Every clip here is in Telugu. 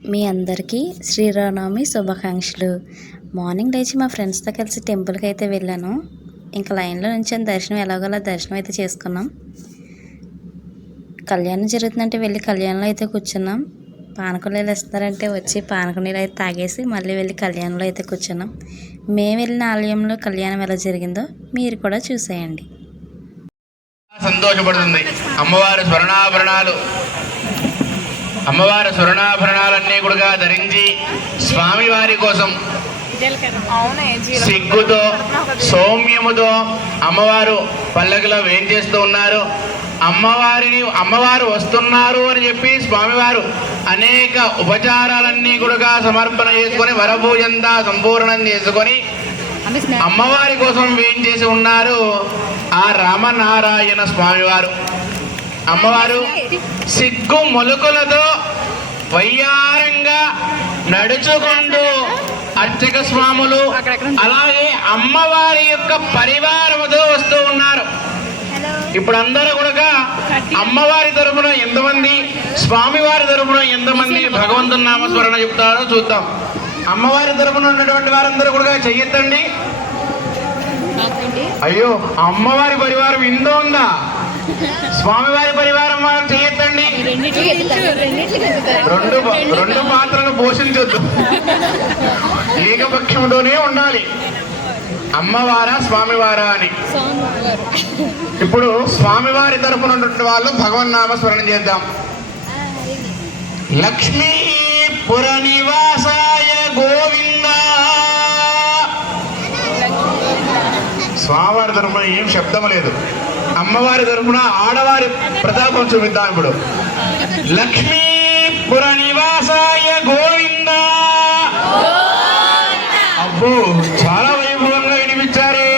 మీ అందరికీ శ్రీరామనవమి శుభాకాంక్షలు. మార్నింగ్ లేచి మా ఫ్రెండ్స్తో కలిసి టెంపుల్కి అయితే వెళ్ళాను. ఇంకా లైన్లో నుంచి దర్శనం ఎలాగోలా దర్శనం అయితే చేసుకున్నాం. కళ్యాణం జరుగుతుందంటే వెళ్ళి కళ్యాణంలో అయితే కూర్చున్నాం. పానకం నీళ్ళు ఇస్తారంటే వచ్చి పానకం నీళ్ళు అయితే తాగేసి మళ్ళీ వెళ్ళి కళ్యాణంలో అయితే కూర్చున్నాం. మేము వెళ్ళిన ఆలయంలో కళ్యాణం ఎలా జరిగిందో మీరు కూడా చూసేయండి. సంతోషపడుతుంది. అమ్మవారి స్వర్ణాభరణాలన్నీ కూడా ధరించి స్వామివారి కోసం సిగ్గుతో సౌమ్యముతో అమ్మవారు పల్లకిలో వేంచేస్తూ ఉన్నారు. అమ్మవారు వస్తున్నారు అని చెప్పి స్వామివారు అనేక ఉపచారాలన్నీ కూడా సమర్పణ చేసుకొని వరపూజంతా సంపూర్ణం చేసుకొని అమ్మవారి కోసం వేంచేసి ఉన్నారు ఆ రామనారాయణ స్వామివారు. అమ్మవారు సిగ్గు మొలుకులతో వయ్యారంగా నడుచుకుంటూ అర్చక స్వాములు అలాగే అమ్మవారి యొక్క పరివారముతో వస్తూ ఉన్నారు. ఇప్పుడు అందరూ కూడా అమ్మవారి తరపున ఎంతమంది, స్వామివారి తరపున ఎంతమంది భగవంతుని నామస్మరణ చెప్తారో చూద్దాం. అమ్మవారి తరపున ఉన్నటువంటి వారందరూ కూడా చెయ్యొద్దండి. అయ్యో, అమ్మవారి పరివారం ఇందో ఉందా? స్వామివారి పరివారం వారు చెయ్యొద్దండి. రెండు పాత్రను పోషించొద్దు, ఏకపక్షంతోనే ఉండాలి. అమ్మవారా స్వామివారా అని. ఇప్పుడు స్వామివారి తరపున ఉన్నటువంటి వాళ్ళు భగవన్ నామస్మరణ చేద్దాం. లక్ష్మీపుర నివాసాయ గోవింద. స్వామివారి తరపున ఏం శబ్దం లేదు. అమ్మవారి తరపున ఆడవారి ప్రతాపం చూపిద్దాం. ఇప్పుడు లక్ష్మీపుర నివాసాయ గోవింద. అబ్బో, చాలా వైభవంగా వినిపించారే.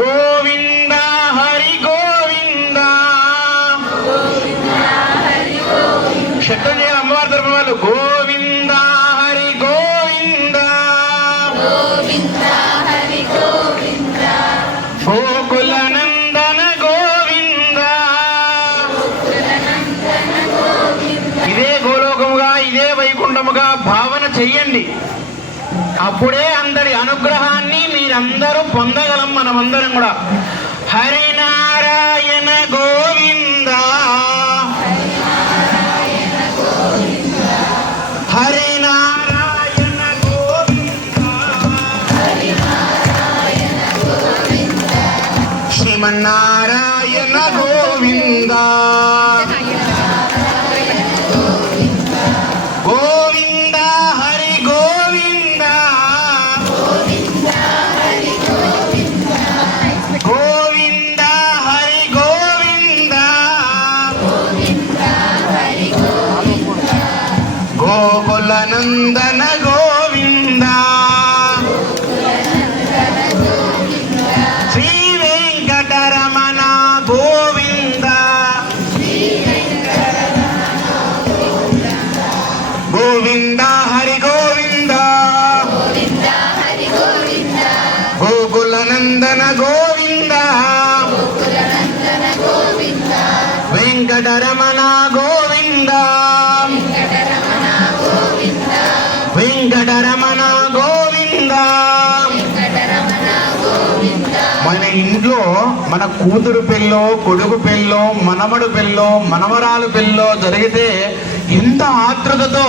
గోవింద హరి గోవింద. శబ్దం చేయాలి అమ్మవారి తరపున వాళ్ళు. గోవింద హరి గోవింద. గోకుల నందన గోవింద. ఇదే గోలోకముగా ఇదే వైకుంఠముగా భావన చెయ్యండి. అప్పుడే అందరి అనుగ్రహాన్ని మీరందరూ పొందగలం. మనమందరం కూడా హరినారాయణ గోవింద హరినారాయణ గోవింద. శ్రీమన్నారాయణ గోవింద. గోవింద హరి గోవింద. గోవింద హరి గోవింద. గోకుల నందన గోవింద. శ్రీ వెంకటరమణ గోవింద. గోవింద హరి గోవింద. గోకుల నందన గోవింద. వెంకటరమణ గోవింద. వెంకటరమణ గోవింద. మన ఇంట్లో మన కూతురు పెళ్ళో, కొడుకు పెళ్ళో, మనమడు పెళ్ళో, మనమరాలు పెళ్ళో జరిగితే ఎంత ఆతృతతో,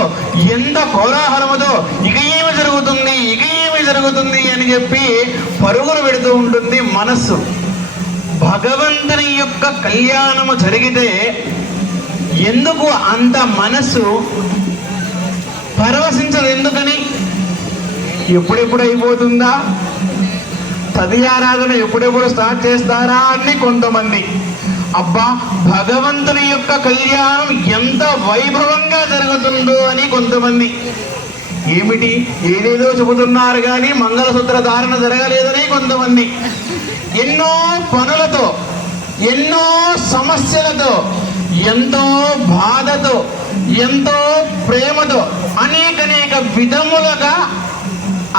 ఎంత కోలాహలముతో ఇక ఏమి జరుగుతుంది, ఇక ఏమి జరుగుతుంది అని చెప్పి పరుగులు పెడుతూ ఉంటుంది మనస్సు. భగవంతుని యొక్క కళ్యాణము జరిగితే ఎందుకు అంత మనస్సు పరవశించదు? ఎందుకని? ఎప్పుడెప్పుడు అయిపోతుందా, తదియారాధన ఎప్పుడెప్పుడు స్టార్ట్ చేస్తారా అని కొంతమంది. అబ్బా, భగవంతుని యొక్క కళ్యాణం ఎంత వైభవంగా జరుగుతుందో అని కొంతమంది. ఏమిటి, ఏదేదో చెబుతున్నారు కానీ మంగళసూత్ర ధారణ జరగలేదని కొంతమంది. ఎన్నో పనులతో, ఎన్నో సమస్యలతో, ఎంతో బాధతో, ఎంతో ప్రేమతో అనేక విధములుగా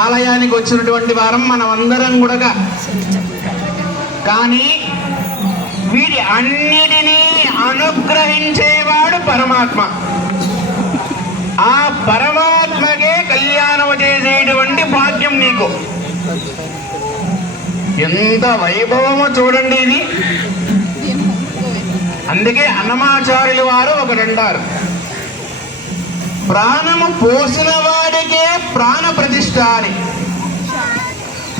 ఆలయానికి వచ్చినటువంటి వారం మనమందరం కూడా. కానీ వీటి అన్నిటినీ అనుగ్రహించేవాడు పరమాత్మ. ఆ పరమాత్మకే కళ్యాణం చేసేటువంటి భాగ్యం నీకు. ఎంత వైభవమో చూడండి ఇది. అందుకే అన్నమాచార్యుల వారు ఒకటంటారు, ప్రాణము పోసిన వాడికే ప్రాణ ప్రతిష్ఠ అని.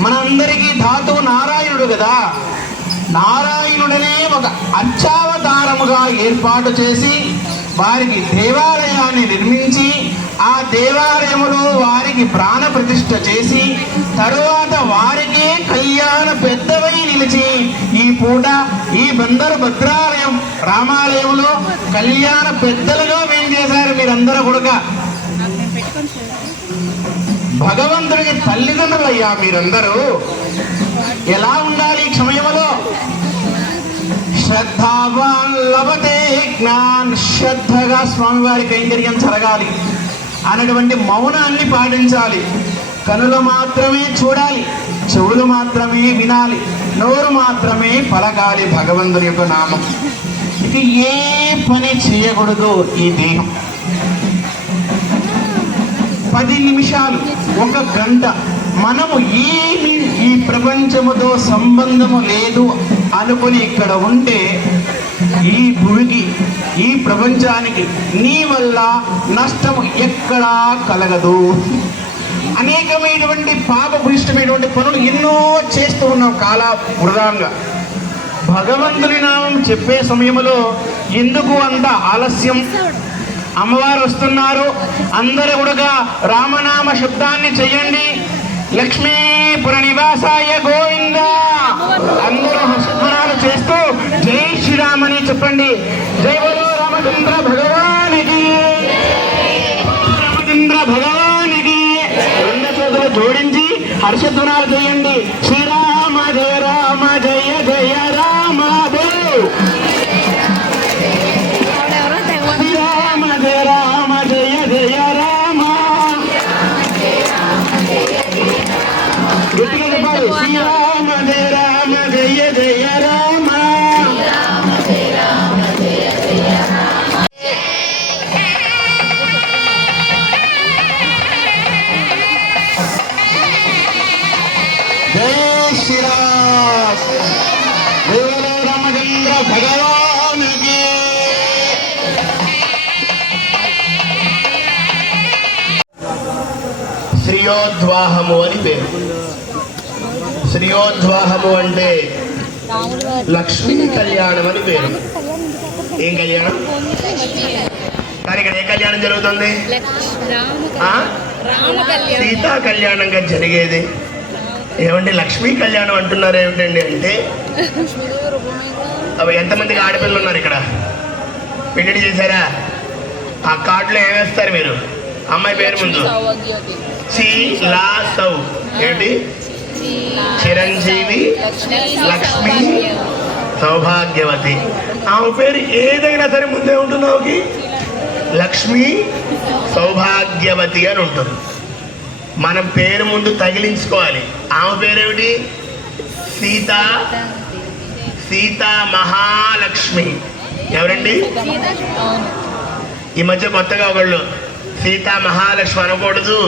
మనందరికీ ధాతువు నారాయణుడు కదా, నారాయణుడనే ఒక అర్చావతారముగా ఏర్పాటు చేసి వారికి దేవాలయాన్ని నిర్మించి ఆ దేవాలయములో వారికి ప్రాణ ప్రతిష్ఠ చేసి తరువాత వారికే కళ్యాణ పెద్దవై నిలిచి ఈ పూట ఈ బందరు భద్రాలయం రామాలయంలో కళ్యాణ పెద్దలుగా ఏం చేశారు మీరందరూ కూడా. భగవంతుడికి తల్లిదండ్రులయ్యా మీరందరూ. ఎలా ఉండాలి ఈ సమయంలో? శ్రద్ధావాన్ లభతే జ్ఞాన్, శ్రద్ధగా స్వామివారి కైంకర్యం జరగాలి అనేటువంటి మౌనాన్ని పాటించాలి. కనులు మాత్రమే చూడాలి, చెవులు మాత్రమే వినాలి, నోరు మాత్రమే పలకాలి భగవంతుని యొక్క నామం. ఇక ఏ పని చేయకూడదు ఈ దేహం. 10 నిమిషాలు, 1 గంట మనము ఏమి ఈ ప్రపంచముతో సంబంధము లేదు అనుకుని ఇక్కడ ఉంటే ఈ భూమికి ఈ ప్రపంచానికి నీ వల్ల నష్టము ఎక్కడా కలగదు. అనేకమైనటువంటి పాపభూయిష్టమైనటువంటి పనులు ఎన్నో చేస్తూ ఉన్నాం కాల వృధాంగా. భగవంతుని నామం చెప్పే సమయంలో ఎందుకు అంత ఆలస్యం? అమ్మవారు వస్తున్నారు, అందరూ కూడా రామనామ శబ్దాన్ని చెయ్యండి. లక్ష్మీపుర నివాసాయ గోవింద. అందరూ హర్షధ్వానాలు చేస్తూ జై శ్రీరామని చెప్పండి. జై బోలో రామచంద్ర భగవానికి, రామచంద్ర భగవానికి. 2 చేతులు జోడించి హర్షధ్వానాలు చేయండి. శ్రీరామ జయ రామ జయ జయ రామ బోలు. శ్రీరామ జయ రామ జయ జయ రామ. గట్టిగా చెప్పాలి. శ్రీరామ జయ రామ జయ జయ రామ. జై శ్రీరామ్. జై రామచంద్ర భగవానికి. శ్రీయోద్వాహము అని పేరు. శ్రీయోద్వాహము అంటే లక్ష్మీ కళ్యాణం అని పేరు. ఏం కళ్యాణం? కానీ ఇక్కడ ఏ కళ్యాణం జరుగుతుంది? సీతా కళ్యాణంగా జరిగేది. ఏమంటే లక్ష్మీ కళ్యాణం అంటున్నారు ఏమిటండి అంటే, అవి ఎంతమందికి ఆడపిల్లలు ఉన్నారు ఇక్కడ? పెళ్లి చేశారా? ఆ కార్డులో ఏమేస్తారు మీరు? అమ్మాయి పేరు ముందు సౌ ఏంటి? చిరంజీవి, లక్ష్మి, సౌభాగ్యవతి. ఆమె పేరు ఏదైనా సరే ముందే ఉంటుంది. ఆమెకి లక్ష్మి సౌభాగ్యవతి అని ఉంటుంది. మనం పేరు ముందు తగిలించుకోవాలి. ఆమె పేరేమిటి? సీతా. సీతా మహాలక్ష్మి. ఎవరండి? ఈ మధ్య కొత్తగా ఒకళ్ళు సీతా మహాలక్ష్మి అనకూడదు,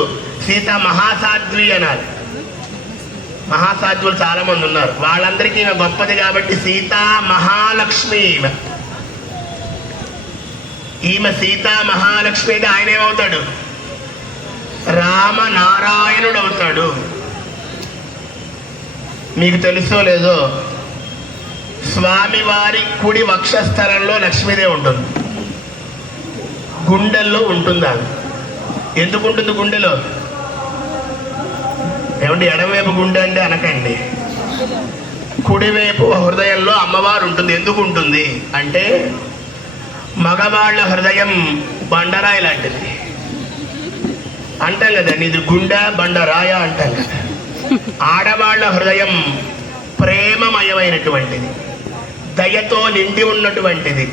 సీతా మహాసాధ్వి అనాలి. మహాసాధ్వులు చాలా మంది ఉన్నారు, వాళ్ళందరికీ ఈమె గొప్పది కాబట్టి సీతా మహాలక్ష్మి. ఈమె సీతా మహాలక్ష్మి అయితే ఆయన ఏమవుతాడు? రామనారాయణుడు అవుతాడు. మీకు తెలుసో లేదో, స్వామివారి కుడి వక్షస్థలంలో లక్ష్మీదేవి ఉంటుంది, గుండెల్లో ఉంటుందా? ఎందుకు ఉంటుంది గుండెలో? ఏమంటే ఎడమవైపు గుండె అంటే అనకండి, కుడివైపు హృదయంలో అమ్మవారు ఉంటుంది. ఎందుకు ఉంటుంది అంటే, మగవాళ్ళ హృదయం బండరాయి లాంటిది అంటాం కదండి, ఇది గుండె బండరాయ అంటాం కదా. ఆడవాళ్ళ హృదయం ప్రేమమయమైనటువంటిది, దయతో నిండి ఉన్నటువంటిది.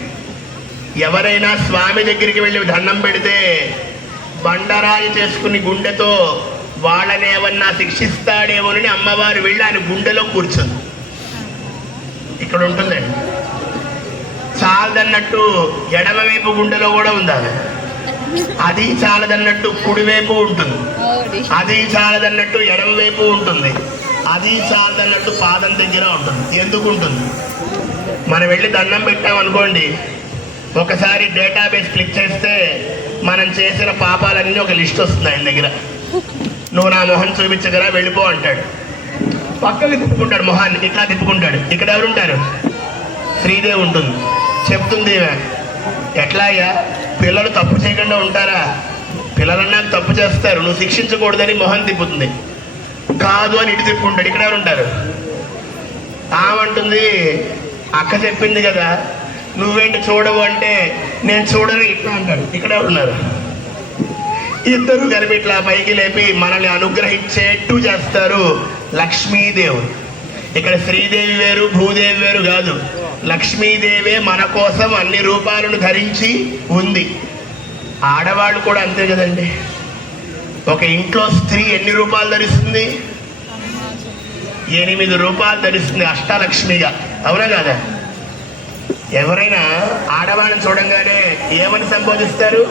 ఎవరైనా స్వామి దగ్గరికి వెళ్ళి దండం పెడితే బండరాయి చేసుకుని గుండెతో వాళ్ళని ఏమన్నా శిక్షిస్తాడేమోనని అమ్మవారు వెళ్ళి ఆయన గుండెలో కూర్చుంది. ఇక్కడ ఉంటుందండి. చాలదన్నట్టు ఎడమవైపు గుండెలో కూడా ఉంది ఆమె. అది చాలదన్నట్టు కుడివైపు ఉంటుంది, అది చాలదన్నట్టు ఎడమవైపు ఉంటుంది, అది చాలదన్నట్టు పాదం దగ్గర ఉంటుంది. ఎందుకు ఉంటుంది? మనం వెళ్ళి దండం పెట్టామనుకోండి, ఒకసారి డేటాబేస్ క్లిక్ చేస్తే మనం చేసిన పాపాలన్నీ ఒక లిస్ట్ వస్తుంది ఆయన దగ్గర. నువ్వు నా మొహం చూపించగరా, వెళ్ళిపో అంటాడు. పక్కకి తిప్పుకుంటాడు, మొహాన్ని ఇట్లా తిప్పుకుంటాడు. ఇక్కడ ఎవరుంటారు? శ్రీదేవి ఉంటుంది. చెప్తుంది, ఎట్లా అయ్యా పిల్లలు తప్పు చేయకుండా ఉంటారా? పిల్లలన్నా తప్పు చేస్తారు, నువ్వు శిక్షించకూడదని మొహం తిప్పుతుంది. కాదు అని ఇటు తిప్పుకుంటాడు. ఇక్కడ ఎవరు ఉంటారు? ఆమంటుంది, అక్క చెప్పింది కదా, నువ్వేంటి చూడవు అంటే, నేను చూడని ఇట్లా అంటాడు. ఇక్కడ ఎవరు ఉన్నారు? ఇద్దరు కలిపి ఇట్లా పైకి లేపి మనల్ని అనుగ్రహించేట్టు చేస్తారు లక్ష్మీదేవి. ఇక్కడ శ్రీదేవి వేరు, భూదేవి వేరు కాదు. లక్ష్మీదేవే మన కోసం అన్ని రూపాలను ధరించి ఉంది. ఆడవాళ్ళు కూడా అంతే కదండి. ఒక ఇంట్లో స్త్రీ ఎన్ని రూపాలు ధరిస్తుంది? 8 రూపాయలు ధరిస్తుంది అష్టలక్ష్మిగా. అవునా కాదా? ఎవరైనా ఆడవాళ్ళని చూడంగానే ఏమని సంబోధిస్తారు?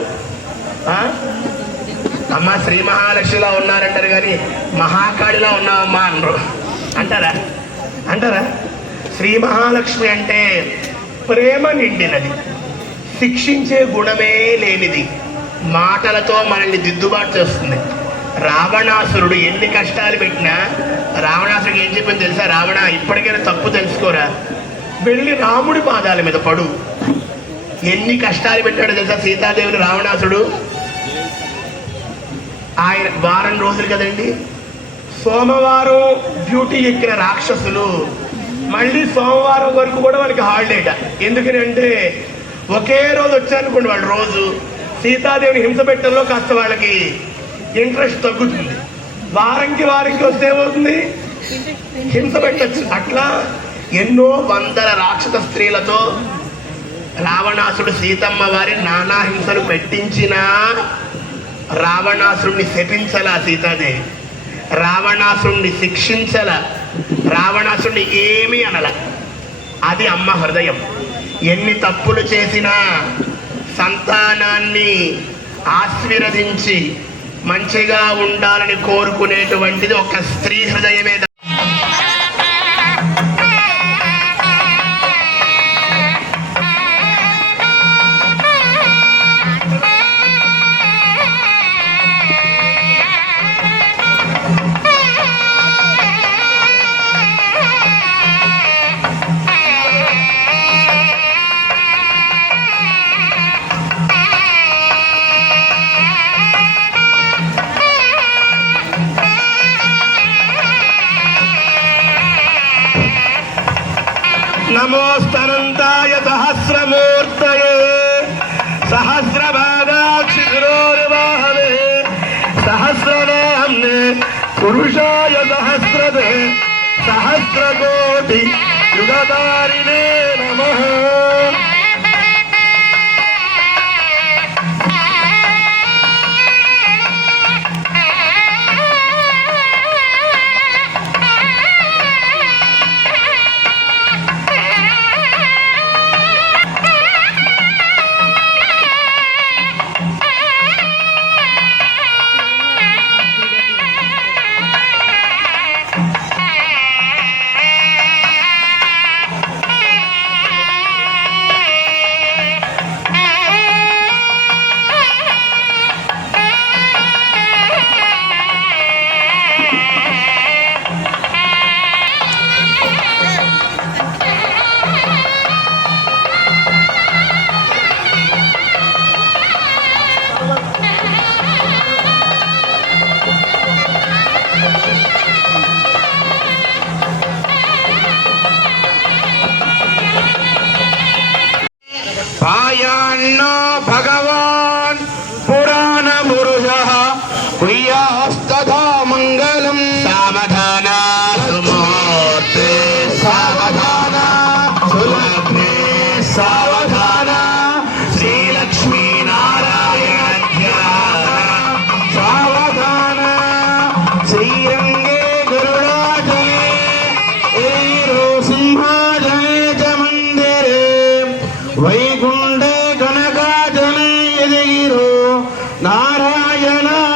అమ్మ శ్రీ మహాలక్ష్మిలా ఉన్నారంటారు, కానీ మహాకాళిలా ఉన్నావమ్మా అనరు. అంటారా? అంటారా? శ్రీ మహాలక్ష్మి అంటే ప్రేమ నిండినది, శిక్షించే గుణమే లేనిది, మాటలతో మనల్ని దిద్దుబాటు చేస్తుంది. రావణాసురుడు ఎన్ని కష్టాలు పెట్టినా, రావణాసురుడు ఏం చెప్పింది తెలుసా? రావణ, ఇప్పటికైనా తప్పు తెలుసుకోరా, వెళ్ళి రాముడి పాదాల మీద పడు. ఎన్ని కష్టాలు పెట్టాడు తెలుసా సీతాదేవిని రావణాసుడు? ఆయన వారం రోజులు కదండి, సోమవారం డ్యూటీ ఎక్కిన రాక్షసులు మళ్ళీ సోమవారం వరకు కూడా వాళ్ళకి హాలిడేట. ఎందుకని అంటే, ఒకే రోజు వచ్చారనుకోండి వాళ్ళు రోజు, సీతాదేవిని హింస పెట్టడంలో కాస్త వాళ్ళకి ఇంట్రెస్ట్ తగ్గుతుంది. వారంకి వస్తే ఏమవుతుంది? హింస పెట్టచ్చు. అట్లా ఎన్నో వందల రాక్షస స్త్రీలతో రావణాసుడు సీతమ్మ వారి నానా హింసలు పెట్టించినా రావణాసురుణ్ణి శపించల సీతాదేవి, రావణాసురుణ్ణి శిక్షించల, రావణాసురుణ్ణి ఏమీ అనల. అది అమ్మ హృదయం. ఎన్ని తప్పులు చేసినా సంతానాన్ని ఆశీర్వదించి మంచిగా ఉండాలని కోరుకునేటువంటిది ఒక స్త్రీ హృదయమే. నమోస్తనంతాయ సహస్రమూర్తయే సహస్రపాదాక్షిశిరోర్వాహనే సహస్రనామ్నే పురుషాయ సహస్రదే సహస్రకోటి యుగధారిణే నమః. పాయాన్నో భగవాన్ పురాణ పురుషః ప్రియాస్తథా మంగళం. సావధాన సుమూర్తే సావధాన సులగ్నే సావధాన శ్రీలక్ష్మీ నారాయణ ధ్యాన సావధాన శ్రీరంగే గరుడాచలే ఏరో సింహాచలే చ మందిరే నారాయణాజ్ఞాచలే.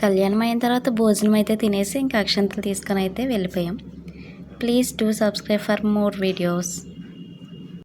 కళ్యాణం అయిన తర్వాత భోజనం అయితే తినేసి ఇంకా అక్షంతలు తీసుకొని అయితే వెళ్ళిపోయాం. Please do subscribe for more videos.